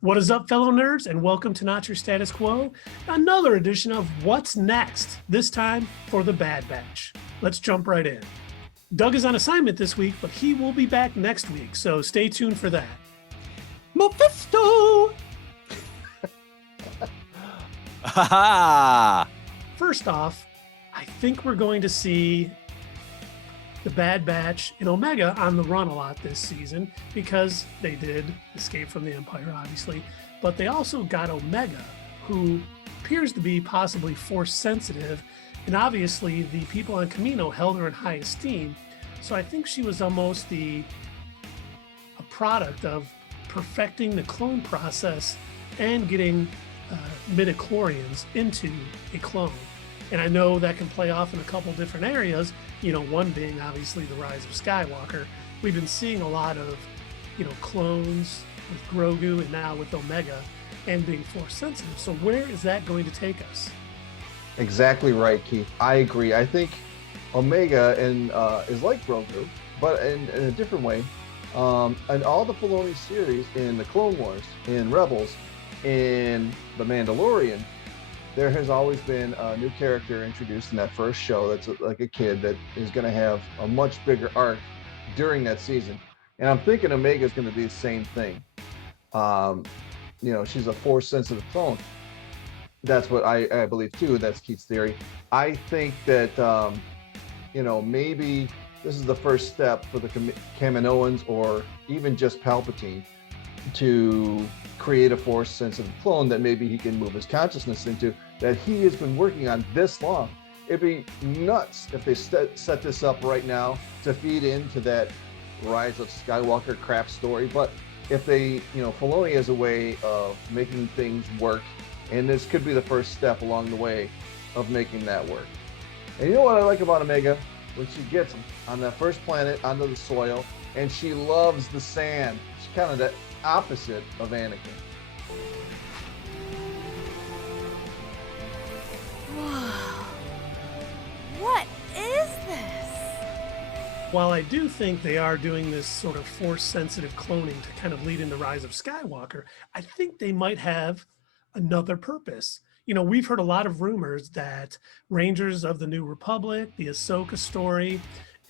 What is up, fellow nerds, and welcome to Not Your Status Quo, another edition of What's Next, this time for the Bad Batch. Let's jump right in. Doug is on assignment this week, but he will be back next week, so stay tuned for that. Mephisto! First off, I think we're going to see the Bad Batch in Omega on the run a lot this season because they did escape from the Empire, obviously, but they also got Omega, who appears to be possibly force sensitive, and obviously the people on Kamino held her in high esteem. So I think she was almost a product of perfecting the clone process and getting midichlorians into a clone. And I know that can play off in a couple different areas, one being obviously the rise of Skywalker. We've been seeing a lot of, clones with Grogu and now with Omega and being force sensitive. So where is that going to take us? Exactly right, Keith. I agree. I think Omega is like Grogu, but in a different way. And all the Filoni series in the Clone Wars, in Rebels, in The Mandalorian, there has always been a new character introduced in that first show that's like a kid that is going to have a much bigger arc during that season. And I'm thinking Omega is going to be the same thing. She's a force-sensitive clone. That's what I believe too. That's Keith's theory. I think that, maybe this is the first step for the Kaminoans or even just Palpatine to create a force-sensitive clone that maybe he can move his consciousness into, that he has been working on this long. It'd be nuts if they set this up right now to feed into that Rise of Skywalker crap story. But if they, Filoni has a way of making things work, and this could be the first step along the way of making that work. And you know what I like about Omega? When she gets on that first planet, onto the soil, and she loves the sand. She's kind of the opposite of Anakin. Whoa. What is this? While I do think they are doing this sort of force-sensitive cloning to kind of lead into Rise of Skywalker, I think they might have another purpose. We've heard a lot of rumors that Rangers of the New Republic, the Ahsoka story,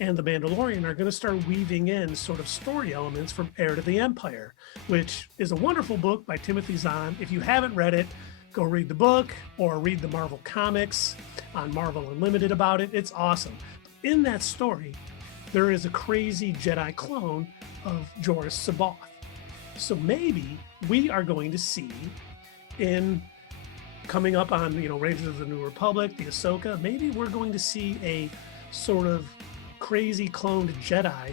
and The Mandalorian are going to start weaving in sort of story elements from Heir to the Empire, which is a wonderful book by Timothy Zahn. If you haven't read it, go read the book or read the Marvel comics on Marvel Unlimited about it. It's awesome. In that story, there is a crazy Jedi clone of Joruus C'baoth. So maybe we are going to see coming up on, Rangers of the New Republic, the Ahsoka, maybe we're going to see a sort of crazy cloned Jedi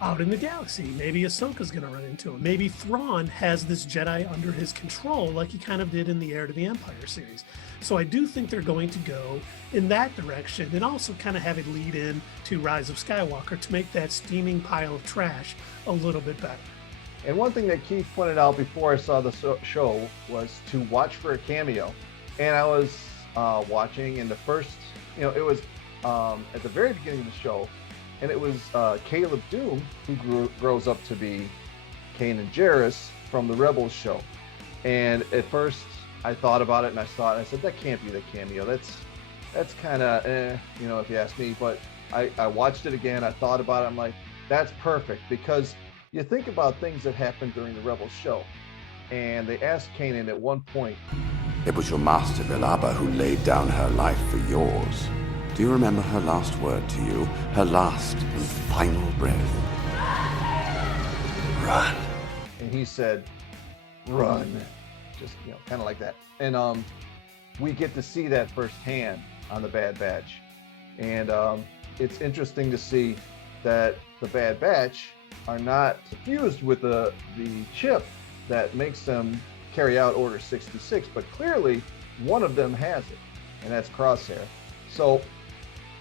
out in the galaxy. Maybe Ahsoka's going to run into him. Maybe Thrawn has this Jedi under his control like he kind of did in the Heir to the Empire series. So I do think they're going to go in that direction and also kind of have it lead in to Rise of Skywalker to make that steaming pile of trash a little bit better. And one thing that Keith pointed out before I saw the show was to watch for a cameo. And I was watching, and the first, it was at the very beginning of the show, and it was Caleb Doom, who grows up to be Kanan Jarrus from the Rebels show. And at first, I thought about it, and I saw it, and I said, that can't be the cameo. That's kind of, if you ask me. But I watched it again, I thought about it, I'm like, that's perfect, because you think about things that happened during the Rebels show, and they asked Kanan at one point, "It was your master, Vilaba, who laid down her life for yours. Do you remember her last word to you? Her last and final breath? Run." And he said, "Run." Just, kind of like that. And we get to see that firsthand on the Bad Batch. And it's interesting to see that the Bad Batch are not suffused with the chip that makes them carry out Order 66, but clearly one of them has it, and that's Crosshair. So,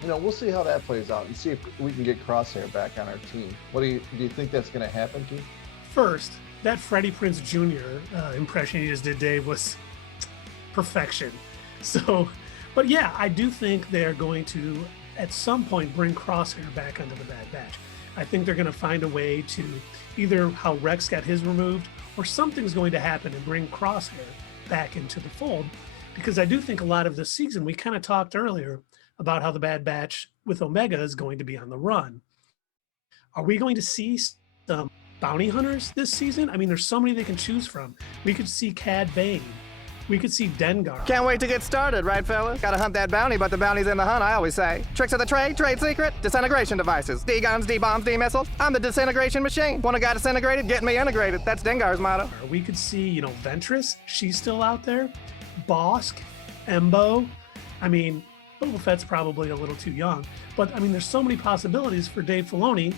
we'll see how that plays out and see if we can get Crosshair back on our team. What do you think that's going to happen, Keith? First, that Freddie Prinze Jr. Impression you just did, Dave, was perfection. So, but yeah, I do think they're going to, at some point, bring Crosshair back under the Bad Batch. I think they're going to find a way to either how Rex got his removed or something's going to happen and bring Crosshair back into the fold. Because I do think a lot of this season, we kind of talked earlier about how the Bad Batch with Omega is going to be on the run. Are we going to see some bounty hunters this season? I mean, there's so many they can choose from. We could see Cad Bane. We could see Dengar. Can't wait to get started, right, fellas? Gotta hunt that bounty, but the bounty's in the hunt, I always say. Tricks of the trade, trade secret, disintegration devices. D-guns, D-bombs, D-missiles. I'm the disintegration machine. Want a guy disintegrated? Get me integrated. That's Dengar's motto. We could see, Ventress. She's still out there. Bosk, Embo. I mean, Boba Fett's probably a little too young. But, I mean, there's so many possibilities for Dave Filoni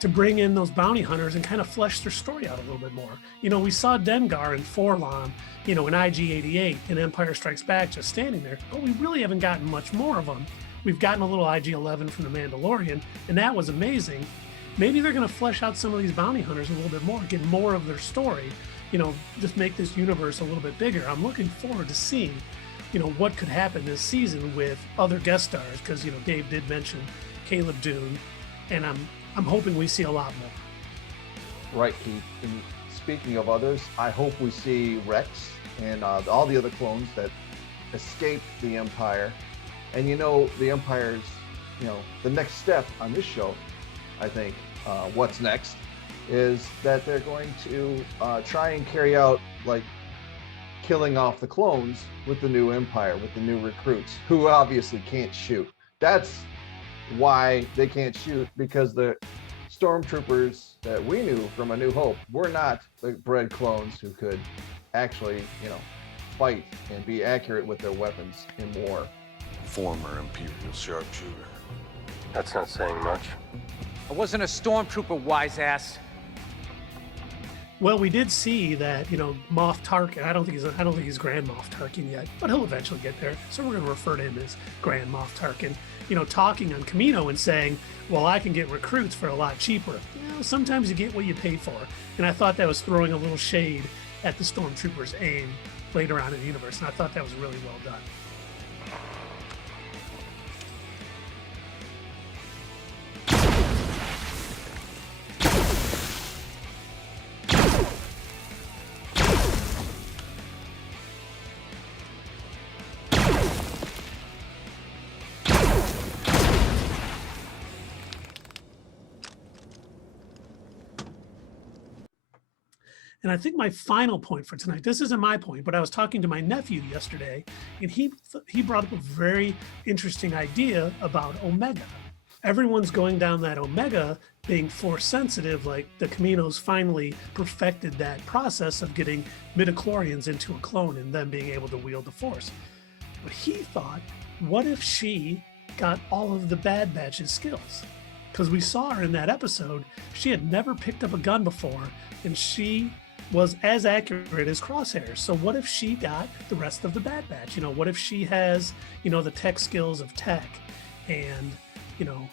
to bring in those bounty hunters and kind of flesh their story out a little bit more. We saw Dengar and Forlon, in IG-88 and Empire Strikes Back just standing there, but we really haven't gotten much more of them. We've gotten a little IG-11 from The Mandalorian, and that was amazing. Maybe they're going to flesh out some of these bounty hunters a little bit more, get more of their story, just make this universe a little bit bigger. I'm looking forward to seeing, what could happen this season with other guest stars, because, Dave did mention Caleb Dune, and I'm hoping we see a lot more. Right, Keith. And speaking of others, I hope we see Rex and all the other clones that escaped the Empire. And the Empire's, the next step on this show, I think, what's next, is that they're going to try and carry out, killing off the clones with the new Empire, with the new recruits, who obviously can't shoot. That's why they can't shoot, because the stormtroopers that we knew from A New Hope were not the bred clones who could actually, fight and be accurate with their weapons in war. Former Imperial sharpshooter. That's not saying much. I wasn't a stormtrooper, wise ass. Well, we did see that, Moff Tarkin. I don't think he's Grand Moff Tarkin yet, but he'll eventually get there. So we're going to refer to him as Grand Moff Tarkin. Talking on Camino and saying, "Well, I can get recruits for a lot cheaper." Sometimes you get what you pay for, and I thought that was throwing a little shade at the stormtroopers' aim later on in the universe, and I thought that was really well done. And I think my final point for tonight, this isn't my point, but I was talking to my nephew yesterday, and he brought up a very interesting idea about Omega. Everyone's going down that Omega being force sensitive, like the Camino's finally perfected that process of getting midichlorians into a clone and then being able to wield the force. But he thought, what if she got all of the Bad Batch's skills? Because we saw her in that episode, she had never picked up a gun before, and she was as accurate as Crosshair. So what if she got the rest of the Bad Batch? What if she has, the tech skills of tech and,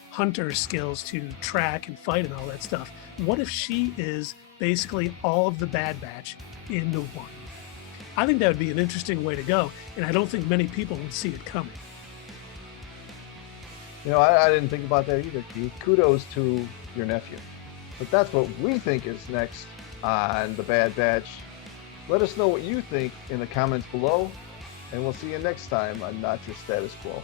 hunter skills to track and fight and all that stuff? What if she is basically all of the Bad Batch into one? I think that would be an interesting way to go, and I don't think many people would see it coming. I didn't think about that either, Keith. Kudos to your nephew. But that's what we think is next on the Bad Batch. Let us know what you think in the comments below, and we'll see you next time on Not Your Status Quo.